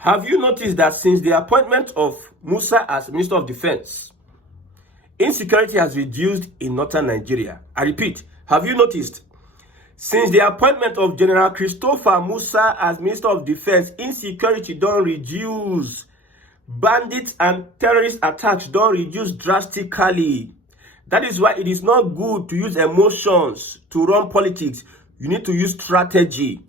Have you noticed that since the appointment of Musa as Minister of Defense, insecurity has reduced in northern Nigeria? I repeat, have you noticed? Since the appointment of General Christopher Musa as Minister of Defense, insecurity don't reduce. Bandits and terrorist attacks don't reduce drastically. That is why it is not good to use emotions to run politics. You need to use strategy.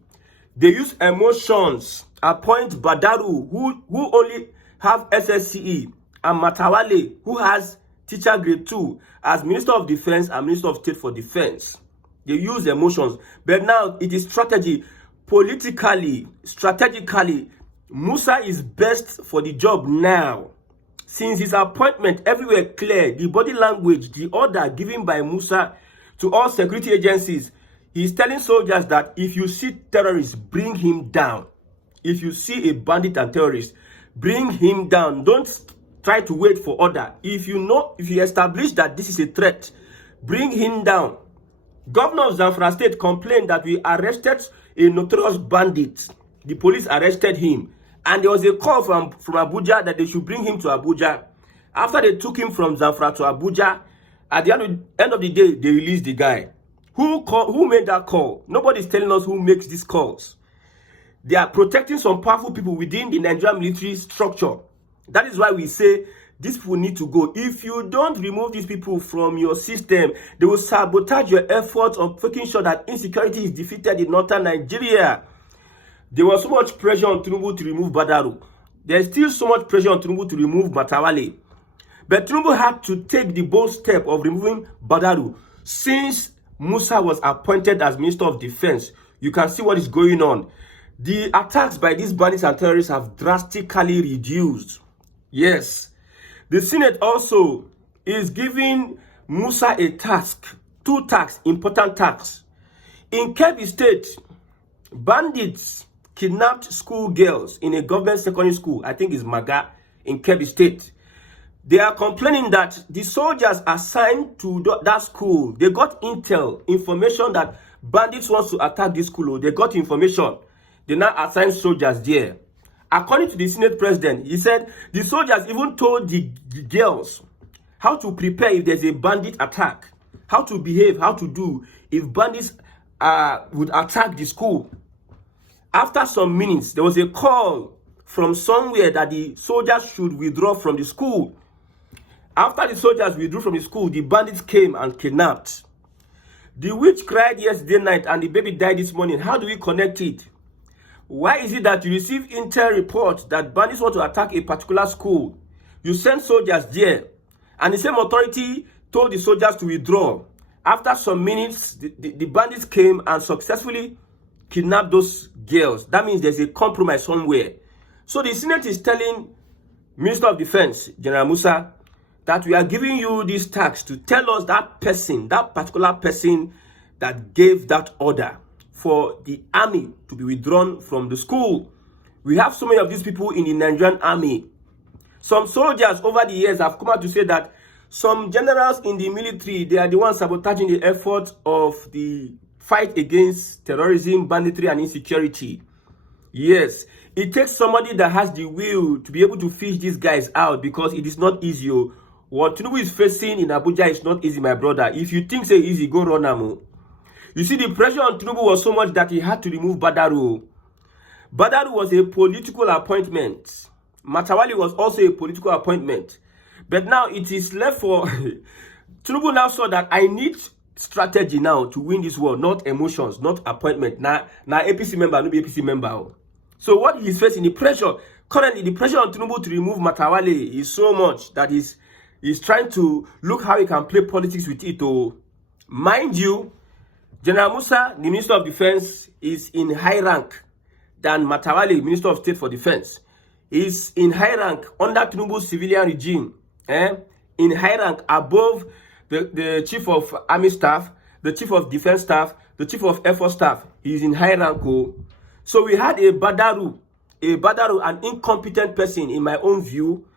They use emotions. Appoint Badaru, who only have SSCE, and Matawale, who has teacher grade 2, as Minister of Defense and Minister of State for Defense. They use emotions. But now it is strategy. Politically, strategically, Musa is best for the job now. Since his appointment, everywhere clear, the body language, the order given by Musa to all security agencies, he's telling soldiers that if you see terrorists, bring him down. If you see a bandit and terrorist, bring him down. Don't try to wait for order. If you establish that this is a threat, bring him down. Governor of Zamfara State complained that we arrested a notorious bandit. The police arrested him. And there was a call from Abuja that they should bring him to Abuja. After they took him from Zamfara to Abuja, at the end of the day, they released the guy. Who made that call? Nobody's telling us who makes these calls. They are protecting some powerful people within the Nigerian military structure. That is why we say these people need to go. If you don't remove these people from your system, they will sabotage your efforts of making sure that insecurity is defeated in northern Nigeria. There was so much pressure on Tinubu to remove Badaru. There's still so much pressure on Tinubu to remove Matawale. But Tinubu had to take the bold step of removing Badaru. Since Musa was appointed as Minister of Defense, you can see what is going on. The attacks by these bandits and terrorists have drastically reduced. Yes. The Senate also is giving Musa a task, 2 tasks, important tasks. In Kebbi State, bandits kidnapped school girls in a government secondary school, I think it's Maga, in Kebbi State. They are complaining that the soldiers assigned to that school, they got information that bandits want to attack this school. They got information. They now assign soldiers there. According to the Senate president, he said the soldiers even told the girls how to prepare if there's a bandit attack, how to behave, how to do if bandits would attack the school. After some minutes, there was a call from somewhere that the soldiers should withdraw from the school. After the soldiers withdrew from the school, the bandits came and kidnapped. The witch cried yesterday night and the baby died this morning. How do we connect it? Why is it that you receive intel report that bandits want to attack a particular school? You send soldiers there, and the same authority told the soldiers to withdraw. After some minutes, the bandits came and successfully kidnapped those girls. That means there's a compromise somewhere. So the Senate is telling Minister of Defense, General Musa, that we are giving you this task to tell us that person, that particular person that gave that order for the army to be withdrawn from the school. We have so many of these people in the Nigerian army. Some soldiers over the years have come out to say that some generals in the military, they are the ones sabotaging the effort of the fight against terrorism, banditry, and insecurity. Yes, it takes somebody that has the will to be able to fish these guys out, because it is not easy. What Tinubu is facing in Abuja is not easy, my brother. If you think say easy, go run am. You see, the pressure on Tinubu was so much that he had to remove Badaru. Badaru was a political appointment. Matawale was also a political appointment. But now it is left for... Tinubu now saw that I need strategy now to win this war, not emotions, not appointment. Now APC member, no be APC member. So what he's facing, the pressure, currently the pressure on Tinubu to remove Matawale is so much that he's trying to look how he can play politics with it. Mind you, General Musa, the Minister of Defense, is in high rank than Matawale, Minister of State for Defense. He is in high rank under Tinubu's civilian regime. In high rank above the Chief of Army Staff, the Chief of Defense Staff, the Chief of Air Force Staff. He is in high rank. So we had a Badaru, an incompetent person, in my own view.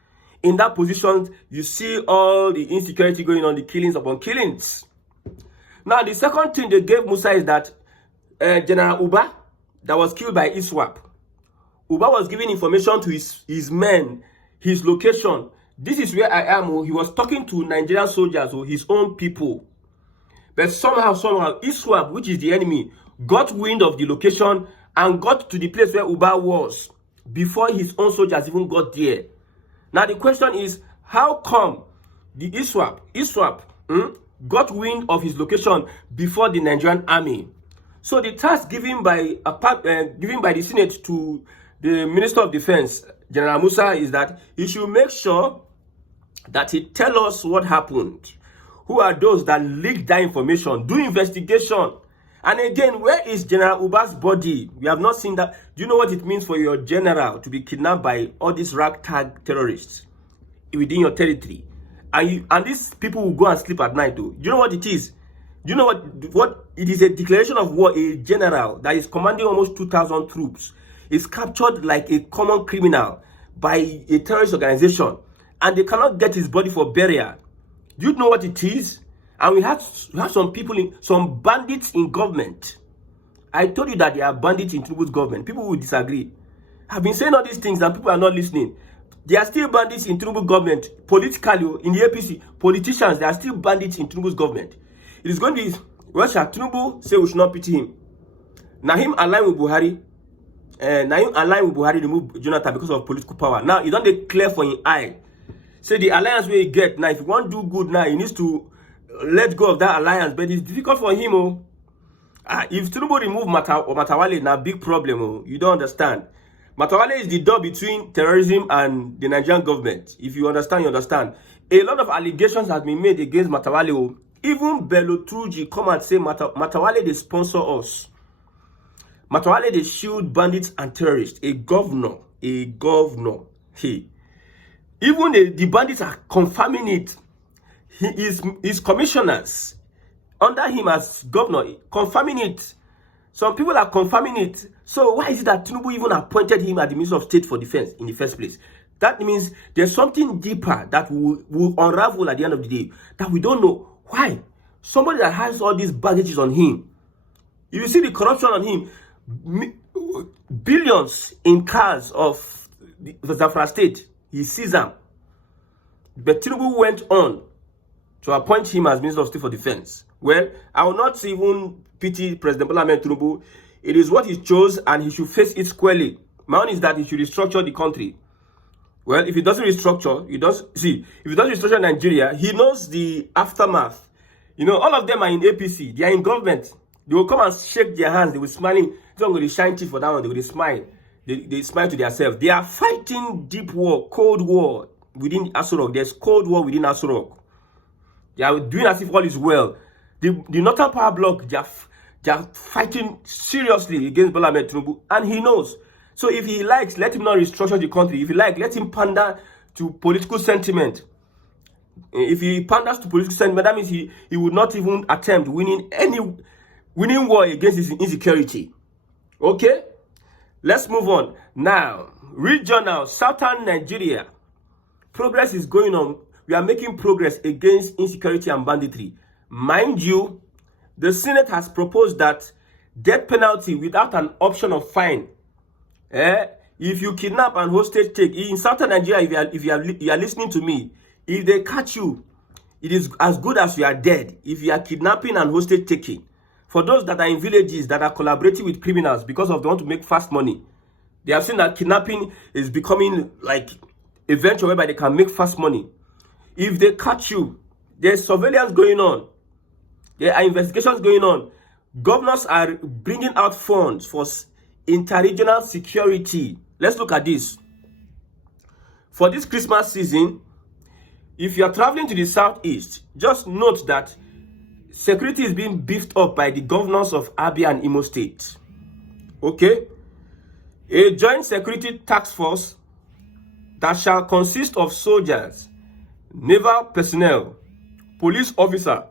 In that position, you see all the insecurity going on, the killings upon killings. Now, the second thing they gave Musa is that General Uba, that was killed by ISWAP. Uba was giving information to his men, his location. This is where I am. He was talking to Nigerian soldiers or his own people. But somehow, ISWAP, which is the enemy, got wind of the location and got to the place where Uba was before his own soldiers even got there. Now the question is, how come the ISWAP got wind of his location before the Nigerian army? So the task given by the Senate to the Minister of Defense, General Musa, is that he should make sure that he tell us what happened. Who are those that leaked that information? Do investigation. And again, where is General Uba's body? We have not seen that. Do you know what it means for your general to be kidnapped by all these ragtag terrorists within your territory? And these people will go and sleep at night, though. Do you know what it is? Do you know what it is? A declaration of war. A general that is commanding almost 2,000 troops is captured like a common criminal by a terrorist organization, and they cannot get his body for burial. Do you know what it is? And we have some people, some bandits in government. I told you that there are bandits in Tinubu's government. People will disagree. I've been saying all these things and people are not listening. There are still bandits in Tinubu's government. Politically, in the APC, politicians, there are still bandits in Tinubu's government. It is going to be Russia. Tinubu say we should not pity him. Now him align with Buhari. Remove Jonathan because of political power. Now he don't declare for his eye. Say the alliance where he get now. If he want to do good now, he needs to let go of that alliance. But it's difficult for him. If Tinubu remove Matawale, now big problem. You don't understand. Matawale is the door between terrorism and the Nigerian government. If you understand, you understand. A lot of allegations have been made against Matawale. Even Bello Truji come and say Matawale, they sponsor us. Matawale, they shield bandits and terrorists. A governor. Hey. Even the bandits are confirming it. His commissioners under him as governor confirming it. Some people are confirming it. So why is it that Tinubu even appointed him as the Minister of State for Defense in the first place? That means there's something deeper that will unravel at the end of the day that we don't know. Why? Somebody that has all these baggages on him. If you see the corruption on him, billions in cars of the Zamfara state, he sees them. But Tinubu went on to appoint him as Minister of State for Defense. Well, I will not even pity President Bola Ahmed Tinubu. It is what he chose and he should face it squarely. My own is that he should restructure the country. Well, if he doesn't restructure, if he doesn't restructure Nigeria, he knows the aftermath. You know, all of them are in APC. They are in government. They will come and shake their hands. They will smiling. They will shine teeth for that one. They will smile. They smile to themselves. They are fighting deep war, cold war within Aso Rock. There's cold war within Aso Rock. They are doing as if all is well. The Northern Power Bloc, they are fighting seriously against Bola Ahmed Tinubu, and he knows. So if he likes, let him not restructure the country. If he likes, let him pander to political sentiment. If he panders to political sentiment, that means he would not even attempt winning war against his insecurity. Okay? Let's move on. Now, regional, southern Nigeria. Progress is going on. We are making progress against insecurity and banditry. Mind you, the Senate has proposed that death penalty without an option of fine. If you kidnap and hostage take, in southern Nigeria, if you are listening to me, if they catch you, it is as good as you are dead. If you are kidnapping and hostage taking. For those that are in villages that are collaborating with criminals because they want to make fast money, they have seen that kidnapping is becoming like a venture whereby they can make fast money. If they catch you, there's surveillance going on. There are investigations going on. Governors are bringing out funds for interregional security. Let's look at this. For this Christmas season, if you are traveling to the southeast, just note that security is being beefed up by the governors of Abia and Imo State. Okay? A joint security task force that shall consist of soldiers, naval personnel, police officer,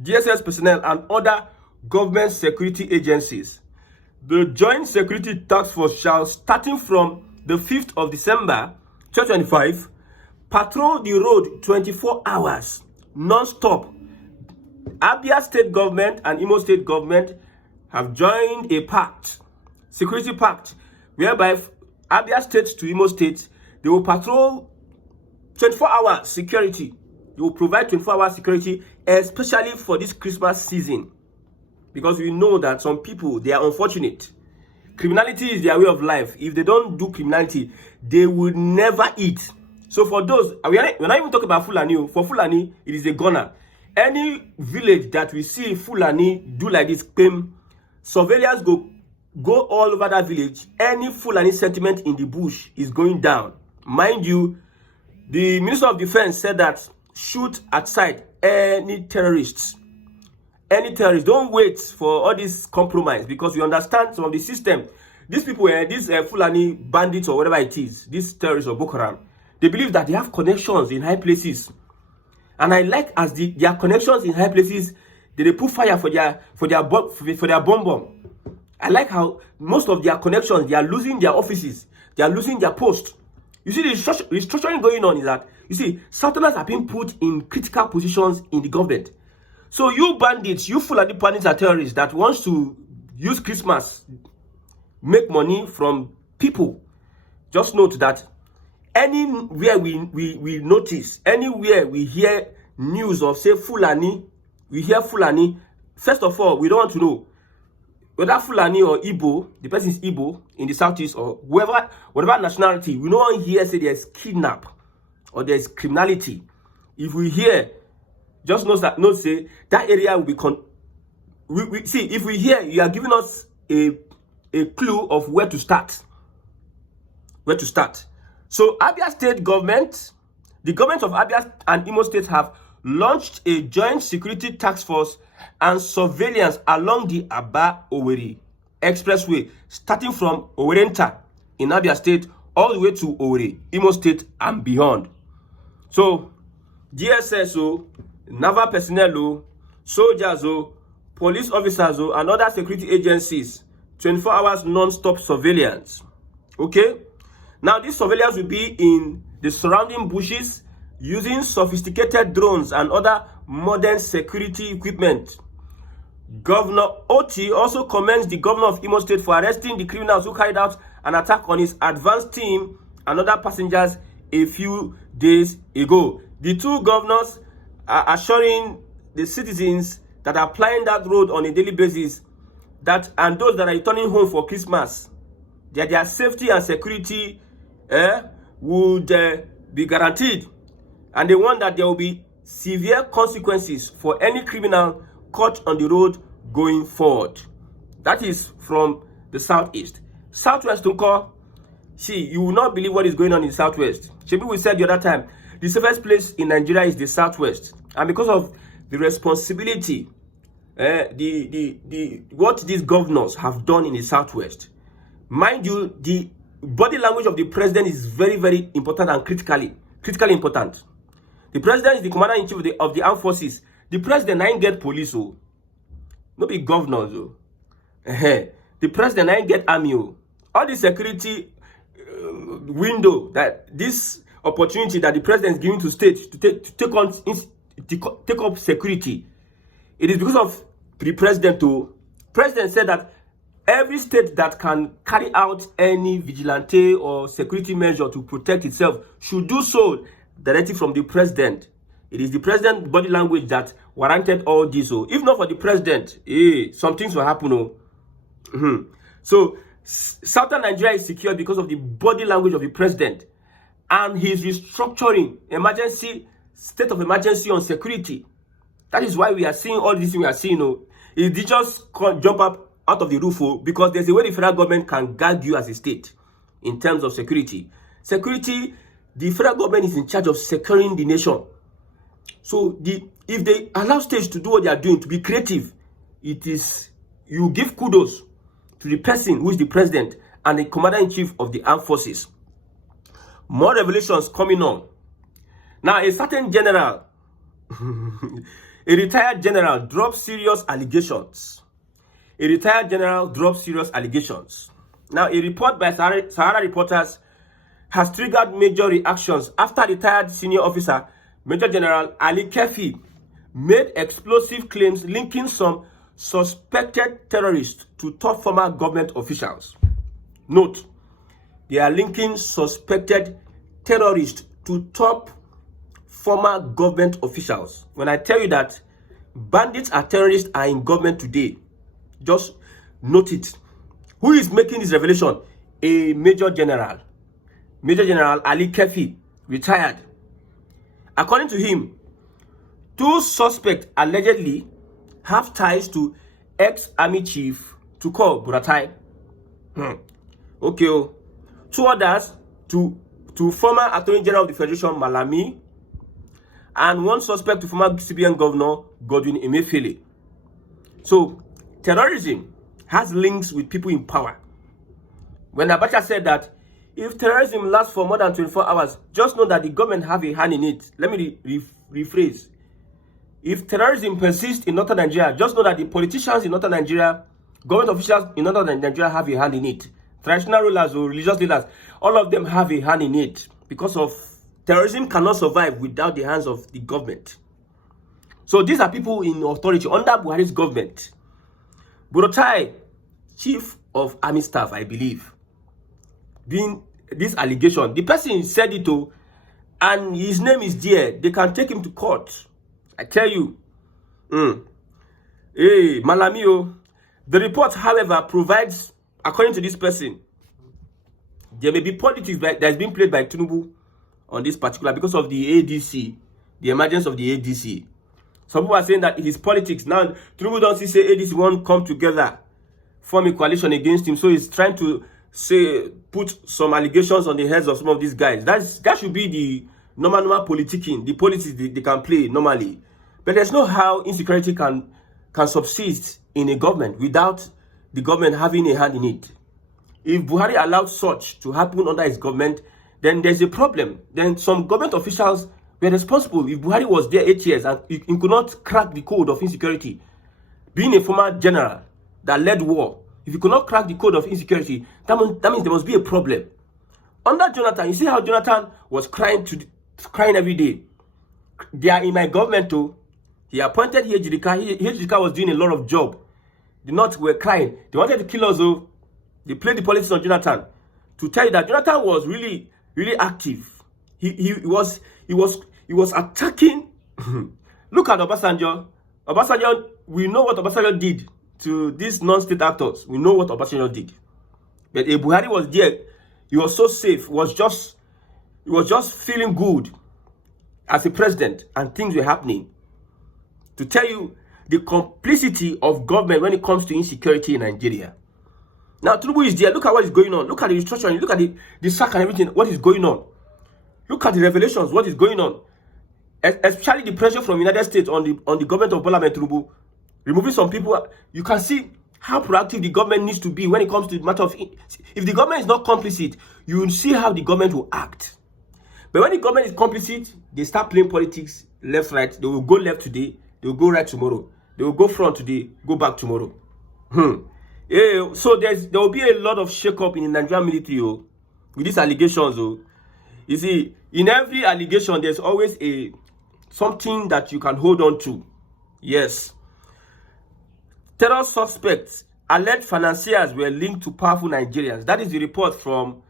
DSS personnel, and other government security agencies. The Joint Security Task Force shall, starting from the 5th of December 2025, patrol the road 24 hours, non-stop. Abia State Government and Imo State Government have joined a pact, security pact, whereby Abia State to Imo State, they will patrol 24-hour security. They will provide 24-hour security, especially for this Christmas season. Because we know that some people, they are unfortunate. Criminality is their way of life. If they don't do criminality, they will never eat. So for those, we're not even talking about Fulani. For Fulani, it is a gunner. Any village that we see Fulani do like this, surveillance go all over that village. Any Fulani sentiment in the bush is going down. Mind you, the Minister of Defense said that shoot at sight any terrorists. Any terrorists. Don't wait for all this compromise, because we understand some of the system. These people, these Fulani bandits or whatever it is, these terrorists or Boko Haram, they believe that they have connections in high places. And I like as their connections in high places, they put fire for their bomb. I like how most of their connections, they are losing their offices, they are losing their posts. You see, the restructuring going on is that, you see, Southerners are being put in critical positions in the government. So you bandits, you Fulani bandits are terrorists that wants to use Christmas, make money from people. Just note that anywhere we notice, anywhere we hear news of, say, Fulani, we hear Fulani, first of all, we don't want to know whether Fulani or Igbo, the person is Igbo in the southeast, or whatever nationality, we don't want to hear say there's kidnap or there's criminality. If we hear, just know say that area will be see, if we hear, you are giving us a clue of where to start. So Abia State government, the government of Abia and Imo State have launched a joint security task force and surveillance along the Aba-Owerri expressway, starting from Owerenta in Abia State all the way to Owerri, Imo State and beyond. So GSS, naval personnel, soldiers, police officers, and other security agencies, 24 hours non-stop surveillance. Okay? Now, this surveillance will be in the surrounding bushes using sophisticated drones and other modern security equipment. Governor Oti also commends the governor of Imo State for arresting the criminals who carried out an attack on his advance team and other passengers a few days ago. The two governors are assuring the citizens that are plying that road on a daily basis that, and those that are returning home for Christmas, that their safety and security would be guaranteed, and they want that there will be severe consequences for any criminal caught on the road going forward. That is from the southeast. Southwest, see, you will not believe what is going on in the southwest. We said the other time, the safest place in Nigeria is the southwest, and because of the responsibility, what these governors have done in the southwest, mind you, the body language of the president is very, very important and critically important. The president is the commander-in-chief of the armed forces. The president ain't get police, no be governors. The president ain't get army. All the security window, that this opportunity that the president is giving to states to take up security, it is because of the president. President said that every state that can carry out any vigilante or security measure to protect itself should do so directly from the president. It is the president's body language that warranted all this. If not for the president, some things will happen. So Southern Nigeria is secure because of the body language of the president and his restructuring state of emergency on security. That is why we are seeing all this thing we are seeing. It did just jump up out of the roof, because there's a way the federal government can guide you as a state in terms of security. Security, the federal government is in charge of securing the nation. So if they allow states to do what they are doing, to be creative, you give kudos to the person who is the president and the commander-in-chief of the armed forces. More revelations coming on. Now, a certain general, a retired general, drops serious allegations. Now, a report by Sahara Reporters has triggered major reactions after retired senior officer, Major General Ali Kefi, made explosive claims linking some suspected terrorists to top former government officials. Note, they are linking suspected terrorists to top former government officials. When I tell you that bandits and terrorists are in government today, just note it. Who is making this revelation? A Major General Ali Kefi, retired. According to him, 2 suspects allegedly have ties to ex-army chief Tukur Buratai. Okay. 2 others to former Attorney General of the Federation Malami, and 1 suspect to former CBN Governor Godwin Emefiele. So terrorism has links with people in power. When Abacha said that if terrorism lasts for more than 24 hours, just know that the government have a hand in it. Let me rephrase. If terrorism persists in northern Nigeria, just know that the politicians in northern Nigeria, government officials in northern Nigeria have a hand in it. Traditional rulers or religious leaders, all of them have a hand in it, because of terrorism cannot survive without the hands of the government. So these are people in authority under Buhari's government. Buratai, chief of army staff, I believe, doing this allegation. The person said it too, and his name is there. They can take him to court. I tell you. Hey, Malamio. The report, however, provides, according to this person, there may be politics that is being played by Tinubu on this particular, because of the ADC, the emergence of the ADC. Some people are saying that it is politics. Now, Tinubu don't say ADC won't come together, form a coalition against him. So he's trying to put some allegations on the heads of some of these guys. That should be the normal politicking, the politics they can play normally. But there's no how insecurity can subsist in a government without the government having a hand in it. If Buhari allowed such to happen under his government, then there's a problem. Then some government officials were responsible. If Buhari was there 8 years and he could not crack the code of insecurity, being a former general that led war, if you could not crack the code of insecurity, that means there must be a problem. Under Jonathan, you see how Jonathan was crying every day. They are in my government too. He appointed Ejidika. Ejidika was doing a lot of job. The North were crying. They wanted to kill us though. They played the politics on Jonathan. To tell you that Jonathan was really active. He was attacking. Look at Obasanjo. Obasanjo, we know what Obasanjo did to these non-state actors. We know what Obasanjo did. But Buhari was there. He was so safe. He was just feeling good as a president, and things were happening. To tell you the complicity of government when it comes to insecurity in Nigeria. Now, Tinubu is there. Look at what is going on. Look at the restructuring. Look at the sack and everything. What is going on? Look at the revelations. What is going on? Especially the pressure from the United States on the government of Bola Tinubu, removing some people. You can see how proactive the government needs to be when it comes to the matter of. If the government is not complicit, you will see how the government will act. But when the government is complicit, they start playing politics left, right. They will go left today. They will go right tomorrow. They will go front today, go back tomorrow. Yeah, so there will be a lot of shake-up in the Nigerian military with these allegations. You see, in every allegation, there's always something that you can hold on to. Yes. Terror suspects, alleged financiers were linked to powerful Nigerians. That is the report from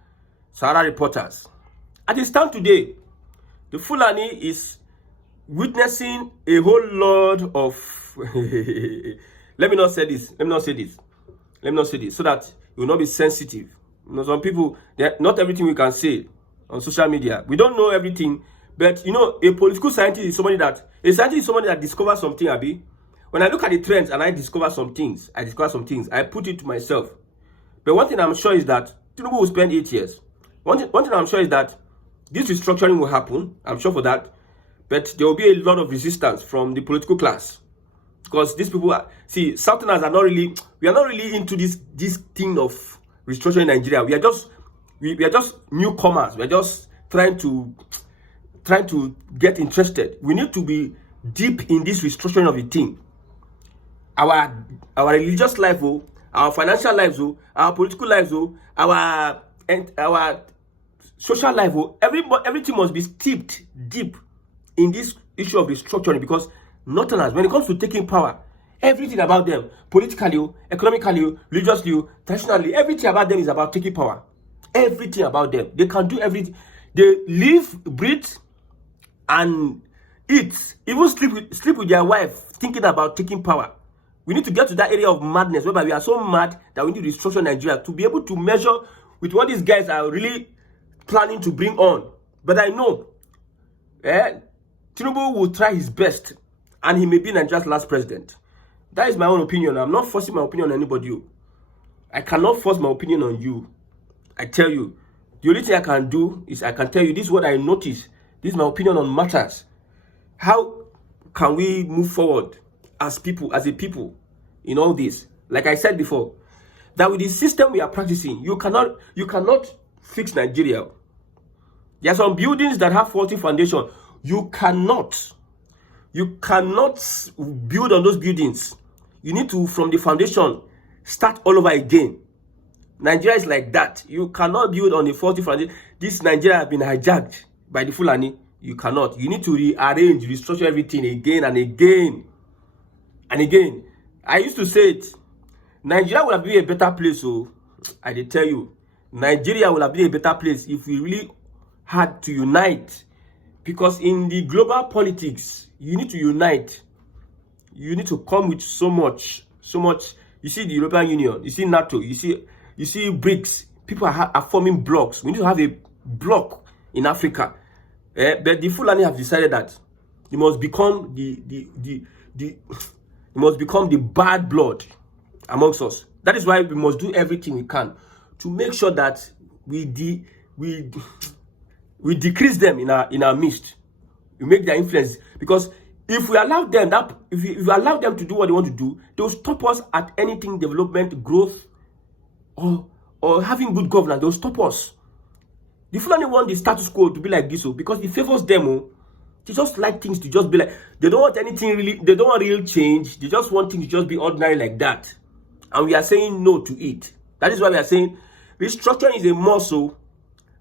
Sahara Reporters. At this time today, the Fulani is witnessing a whole lot of let me not say this so that you will not be sensitive. You know, some people, not everything we can say on social media. We don't know everything, but you know, a political scientist is somebody that discovers something. Abi, when I look at the trends and I discover some things, I put it to myself. But one thing I'm sure is that Tinubu will spend 8 years. One thing I'm sure is that this restructuring will happen. I'm sure for that. But there will be a lot of resistance from the political class. Because these people Southerners are not really, we are not really into this thing of restructuring in Nigeria. We are just newcomers. We are just trying to get interested. We need to be deep in this restructuring of the thing. Our religious life, our financial lives, our political lives, our social life, everything must be steeped deep in this issue of restructuring, because Northerners, when it comes to taking power, everything about them, politically, economically, religiously, traditionally, everything about them is about taking power. everything about them. They can do everything. They live, breathe, and eat, even sleep with their wife, thinking about taking power. We need to get to that area of madness whereby we are so mad that we need to restructure Nigeria to be able to measure with what these guys are really planning to bring on. But I know Tinubu will try his best, and he may be Nigeria's last president. That is my own opinion. I'm not forcing my opinion on anybody. I cannot force my opinion on you. I tell you, the only thing I can do is I can tell you this is what I notice. This is my opinion on matters. How can we move forward as people, as a people, in all this? Like I said before, that with the system we are practicing, you cannot fix Nigeria. There are some buildings that have faulty foundation. You cannot build on those buildings. You need to, from the foundation, start all over again. Nigeria is like that. You cannot build on a faulty foundation. This Nigeria has been hijacked by the Fulani. You cannot. You need to rearrange, restructure everything again and again and again. I used to say it. Nigeria would have been a better place. So I did tell you, Nigeria would have been a better place if we really had to unite. Because in the global politics, you need to unite. You need to come with so much. You see the European Union, you see NATO, you see BRICS. People are forming blocks. We need to have a block in Africa. But the Fulani have decided that you must become the bad blood amongst us. That is why we must do everything we can to make sure that we decrease them in our midst. We make their influence, because if we allow them if we allow them to do what they want to do, they will stop us at anything development, growth, or having good governance. They will stop us. The Fulani want the status quo to be like this, because it favors them. They just like things to just be like, they don't want anything really, they don't want real change. They just want things to just be ordinary like that. And we are saying no to it. That is why we are saying restructuring is a must.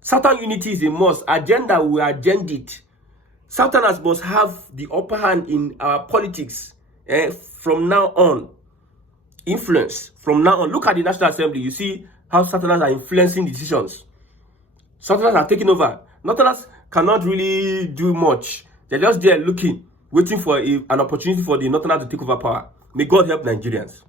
Southern unity is a must. Agenda, we agenda it. Southerners must have the upper hand in our politics from now on. Influence from now on. Look at the National Assembly. You see how Southerners are influencing decisions. Southerners are taking over. Northerners cannot really do much. They're just there looking, waiting for an opportunity for the Northerners to take over power. May God help Nigerians.